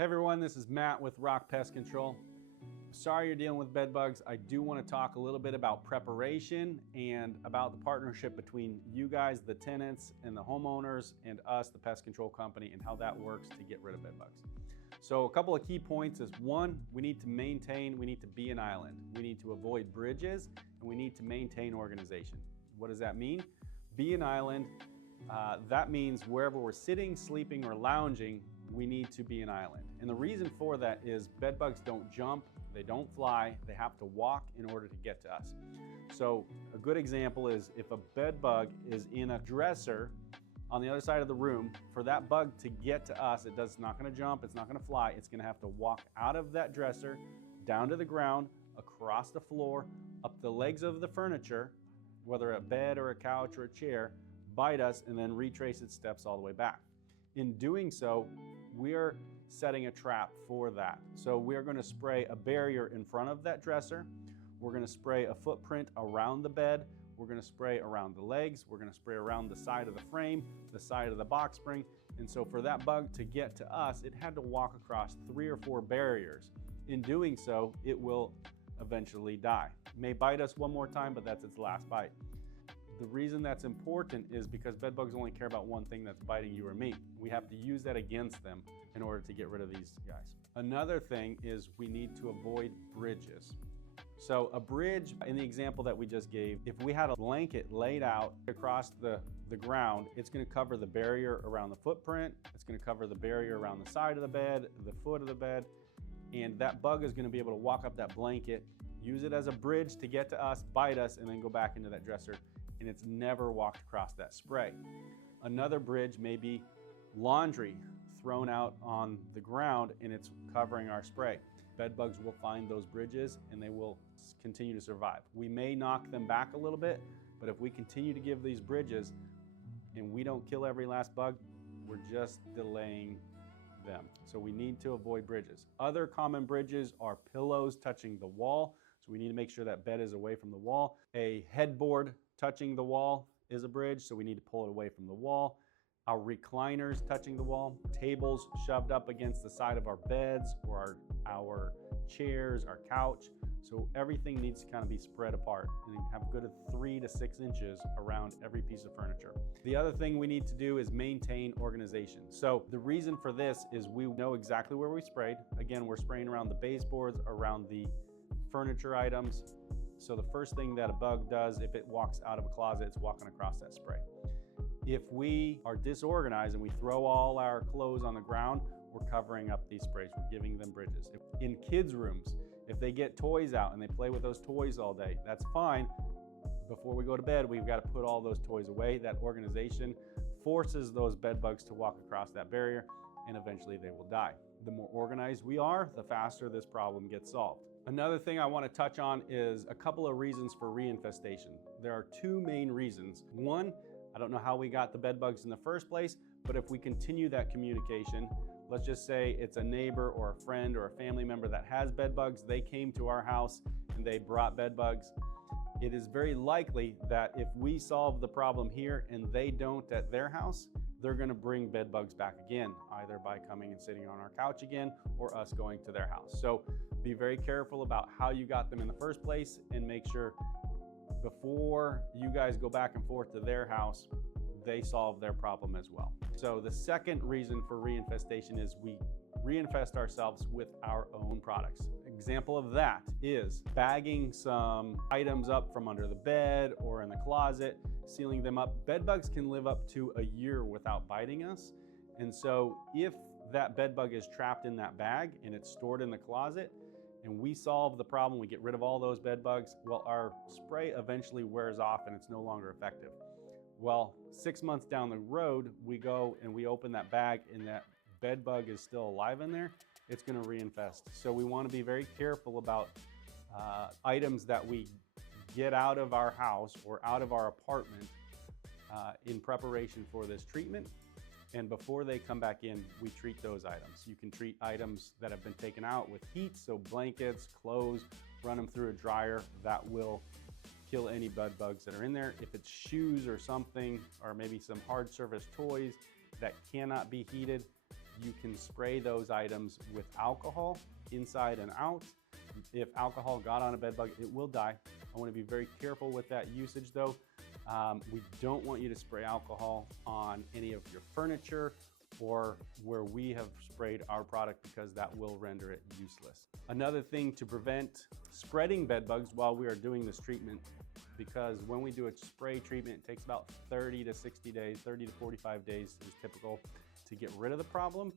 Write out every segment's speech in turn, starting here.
Hey everyone, this is Matt with Rock Pest Control. Sorry you're dealing with bed bugs. I do want to talk a little bit about preparation and about the partnership between you guys, the tenants and the homeowners, and us, the pest control company, and how that works to get rid of bed bugs. So a couple of key points is one, we need to be an island. We need to avoid bridges and we need to maintain organization. What does that mean? Be an island. That means wherever we're sitting, sleeping, or lounging, we need to be an island. And the reason for that is bed bugs don't jump, they don't fly, they have to walk in order to get to us. So a good example is if a bed bug is in a dresser on the other side of the room, for that bug to get to us, it's not gonna jump, it's not gonna fly, it's gonna have to walk out of that dresser, down to the ground, across the floor, up the legs of the furniture, whether a bed or a couch or a chair, bite us, and then retrace its steps all the way back. In doing so, we're setting a trap for that. So we're going to spray a barrier in front of that dresser. We're going to spray a footprint around the bed. We're going to spray around the legs. We're going to spray around the side of the frame, the side of the box spring. And so for that bug to get to us, it had to walk across 3 or 4 barriers. In doing so, it will eventually die. It may bite us one more time, but that's its last bite. The reason that's important is because bed bugs only care about one thing, that's biting you or me. We have to use that against them in order to get rid of these guys. Another thing is we need to avoid bridges. So a bridge, in the example that we just gave, if we had a blanket laid out across the ground, it's gonna cover the barrier around the footprint, it's gonna cover the barrier around the side of the bed, the foot of the bed, and that bug is gonna be able to walk up that blanket, use it as a bridge to get to us, bite us, and then go back into that dresser, and it's never walked across that spray. Another bridge may be laundry thrown out on the ground and it's covering our spray. Bed bugs will find those bridges and they will continue to survive. We may knock them back a little bit, but if we continue to give these bridges and we don't kill every last bug, we're just delaying them. So we need to avoid bridges. Other common bridges are pillows touching the wall. So we need to make sure that bed is away from the wall. A headboard touching the wall is a bridge, so we need to pull it away from the wall. Our recliners touching the wall, tables shoved up against the side of our beds or our chairs, our couch. So everything needs to kind of be spread apart and have a good 3 to 6 inches around every piece of furniture. The other thing we need to do is maintain organization. So the reason for this is we know exactly where we sprayed. Again, we're spraying around the baseboards, around the furniture items. So the first thing that a bug does if it walks out of a closet, it's walking across that spray. If we are disorganized and we throw all our clothes on the ground, we're covering up these sprays, we're giving them bridges. In kids' rooms, if they get toys out and they play with those toys all day, that's fine. Before we go to bed, we've got to put all those toys away. That organization forces those bed bugs to walk across that barrier and eventually they will die. The more organized we are, the faster this problem gets solved. Another thing I want to touch on is a couple of reasons for reinfestation. There are 2 main reasons. One, I don't know how we got the bed bugs in the first place, but if we continue that communication, let's just say it's a neighbor or a friend or a family member that has bed bugs, they came to our house and they brought bed bugs. It is very likely that if we solve the problem here and they don't at their house, they're gonna bring bed bugs back again, either by coming and sitting on our couch again or us going to their house. So be very careful about how you got them in the first place and make sure before you guys go back and forth to their house, they solve their problem as well. So the second reason for reinfestation is we reinfest ourselves with our own products. Example of that is bagging some items up from under the bed or in the closet, sealing them up. Bed bugs can live up to a year without biting us. And so if that bed bug is trapped in that bag and it's stored in the closet and we solve the problem, we get rid of all those bed bugs, well, our spray eventually wears off and it's no longer effective. Well, 6 months down the road, we go and we open that bag and that bed bug is still alive in there, it's gonna reinfest. So we wanna be very careful about items that we get out of our house or out of our apartment in preparation for this treatment. And before they come back in, we treat those items. You can treat items that have been taken out with heat, so blankets, clothes, run them through a dryer. That will kill any bed bugs that are in there. If it's shoes or something, or maybe some hard surface toys that cannot be heated, you can spray those items with alcohol inside and out. If alcohol got on a bed bug, it will die. I want to be very careful with that usage though. We don't want you to spray alcohol on any of your furniture or where we have sprayed our product, because that will render it useless. Another thing to prevent spreading bed bugs while we are doing this treatment, because when we do a spray treatment, it takes about 30 to 60 days, 30 to 45 days is typical to get rid of the problem.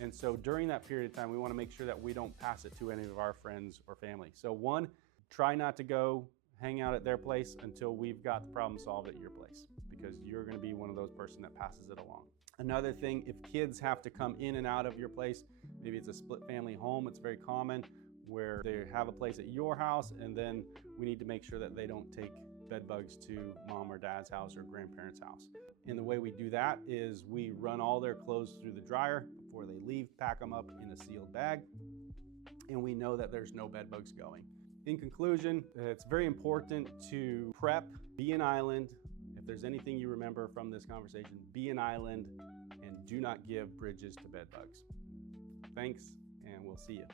And so during that period of time, we want to make sure that we don't pass it to any of our friends or family. So one, try not to go hang out at their place until we've got the problem solved at your place, because you're going to be one of those person that passes it along. Another thing, if kids have to come in and out of your place, maybe it's a split family home, it's very common where they have a place at your house, and then we need to make sure that they don't take bed bugs to mom or dad's house or grandparents' house. And the way we do that is we run all their clothes through the dryer before they leave, pack them up in a sealed bag, and we know that there's no bed bugs going. In conclusion, it's very important to prep, be an island. If there's anything you remember from this conversation, be an island and do not give bridges to bed bugs. Thanks, and we'll see you.